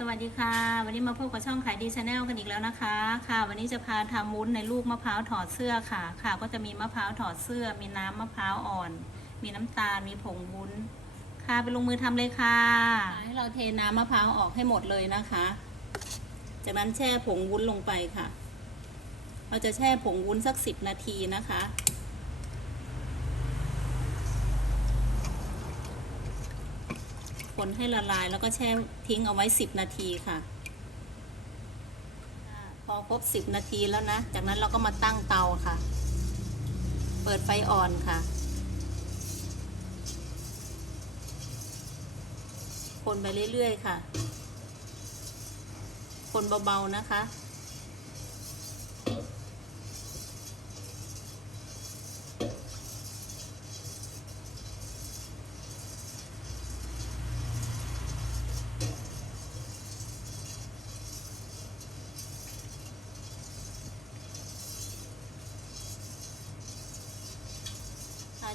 สวัสดีค่ะ วันนี้มาพบกับช่องขายดีชาแนลกันอีกแล้วนะคะ ค่ะ วันนี้จะพาทำวุ้นในลูกมะพร้าวถอดเสื้อค่ะ ค่ะ ก็จะมีมะพร้าวถอดเสื้อ มีน้ำมะพร้าวอ่อน มีน้ำตาล มีผงวุ้น ค่ะไปลงมือทำเลยค่ะ ให้เราเทน้ำมะพร้าวออกให้หมดเลยนะคะ จากนั้นแช่ผงวุ้นลงไปค่ะ เราจะแช่ผงวุ้นสักสิบนาทีนะคะ คนให้ละลาย แล้วก็แช่ทิ้งเอาไว้ 10 นาทีค่ะ พอครบ 10 นาทีแล้วนะ จากนั้นเราก็มาตั้งเตาค่ะ เปิดไฟอ่อนค่ะ คนไปเรื่อยๆค่ะ คนเบาๆนะคะ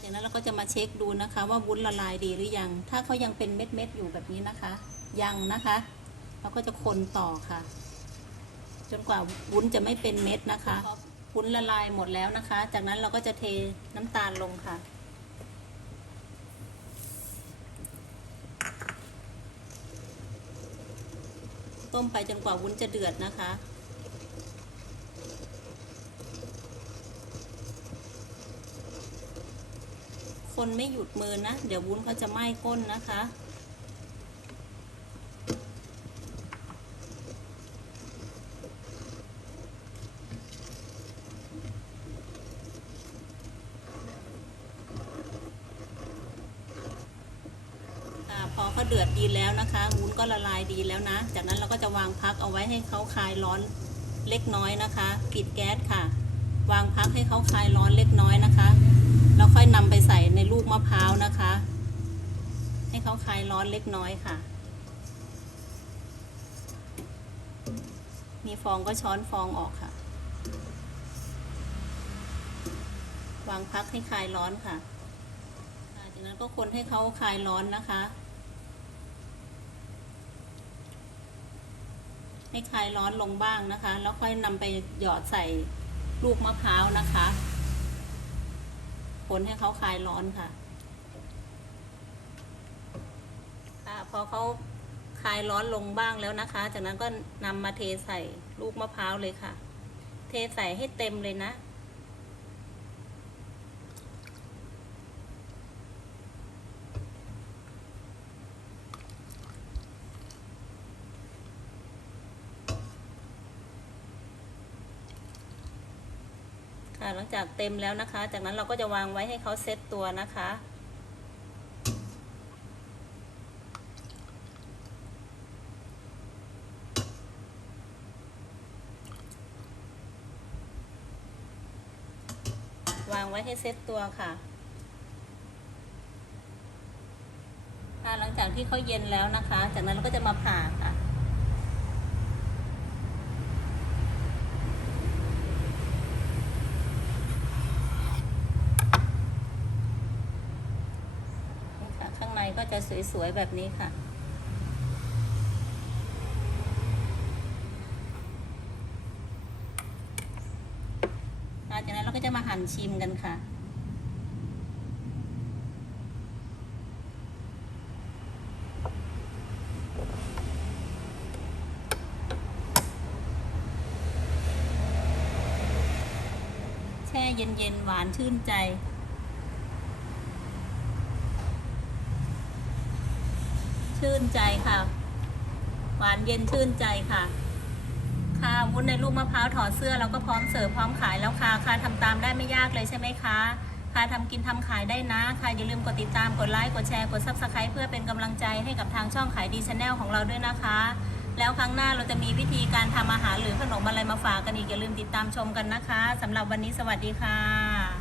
จากนั้นเราก็จะมาเช็คดูนะคะ ว่าวุ้นละลายดีหรือยัง ถ้าเขายังเป็นเม็ดๆอยู่แบบนี้นะคะ ยังนะคะเราก็จะคนต่อค่ะ จนกว่าวุ้นจะไม่เป็นเม็ดนะคะวุ้นละลายหมดแล้วนะคะ จากนั้นเราก็จะเทน้ำตาลลงค่ะต้มไปจนกว่าวุ้นจะเดือดนะคะ คนไม่หยุดมือนะ เดี๋ยววุ้นเขาจะไหม้ก้นนะคะ พอเขาเดือดดีแล้วนะคะวุ้นก็ละลายดีแล้วนะ จากนั้นเราก็จะวางพักเอาไว้ให้เขาคลายร้อนเล็กน้อยนะคะ ปิดแก๊สค่ะ วางพักให้เขาคลายร้อนเล็กน้อยนะคะ แล้วค่อยนำไปใส่ในลูกมะพร้าวนะคะ ให้เขาคลายร้อนเล็กน้อยค่ะ มีฟองก็ช้อนฟองออกค่ะ วางพักให้คลายร้อนค่ะค่ะจากนั้นก็คนให้เขาคลายร้อนนะคะ ให้คลายร้อนลงบ้างนะคะ แล้วค่อยนำไปหยอดใส่ ลูกมะพร้าวนะคะผลให้เขาคลายร้อนค่ะค่ะ พอเขาคลายร้อนลงบ้างแล้วนะคะ จากนั้นก็นำมาเทใส่ลูกมะพร้าวเลยค่ะ เทใส่ให้เต็มเลยนะ ค่ะหลังจากเต็มแล้วนะคะ จากนั้นเราก็จะวางไว้ให้เขาเซตตัวนะคะ วางไว้ให้เซตตัวค่ะค่ะหลังจากที่เขาเย็นแล้วนะคะ จากนั้นเราก็จะมาผ่าค่ะ นี่ค่ะ ข้างใน ก็จะสวยๆแบบนี้ค่ะ หลังจากนั้นเราก็จะมาหั่นชิมกันค่ะแช่เย็นๆ หวานชื่นใจ ชื่นใจค่ะ หวานเย็นชื่นใจค่ะ ค่ะวุ้นในลูกมะพร้าวถอดเสื้อเราก็พร้อมเสิร์ฟพร้อมขายแล้วค่ะ ค่ะทำตามได้ไม่ยากเลยใช่ไหมคะ ค่ะทำกินทำขายได้นะ ค่ะอย่าลืมกดติดตามกดไลค์กดแชร์กดซับสไคร b ์เพื่อเป็นกำลังใจให้กับทางช่องขายดีชาแนลของเราด้วยนะคะ แล้วครั้งหน้าเราจะมีวิธีการทำอาหารหรือขนมอะไรมาฝากกันอีกอย่าลืมติดตามชมกันนะคะสำหรับวันนี้สวัสดีค่ะ